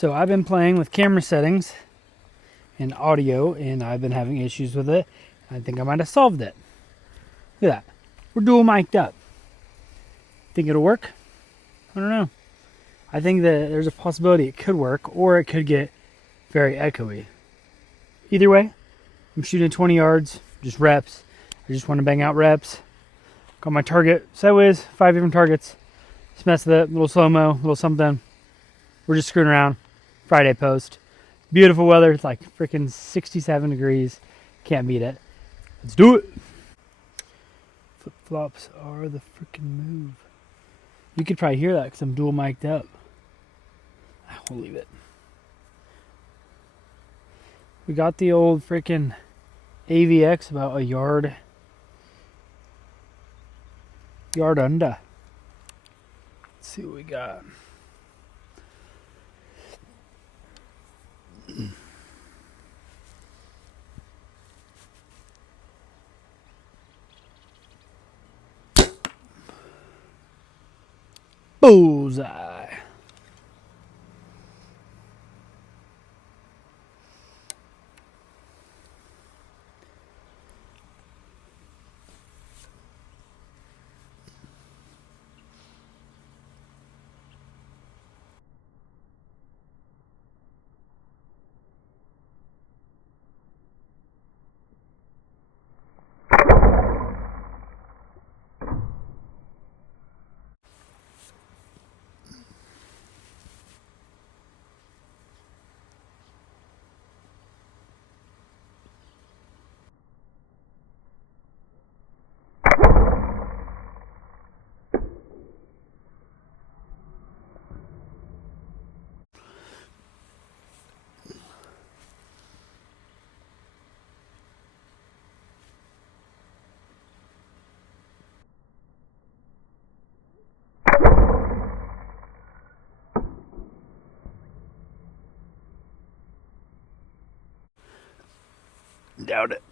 So I've been playing with camera settings and audio, and I've been having issues with it. I think I might have solved it. Look at that. We're dual mic'd up. Think it'll work? I don't know. I think that there's a possibility it could work, or it could get very echoey. Either way, I'm shooting 20 yards, just reps. I just want to bang out reps. Got my target sideways, 5 different targets. Just mess with it, little slow-mo, little something. We're just screwing around. Friday post. Beautiful weather. It's like freaking 67 degrees. Can't beat it. Let's do it. Flip-flops are the freaking move. You could probably hear that because I'm dual mic'd up. We'll leave it. We got the old freaking AVX about a yard under. Let's see what we got. Bullseye. Doubt it.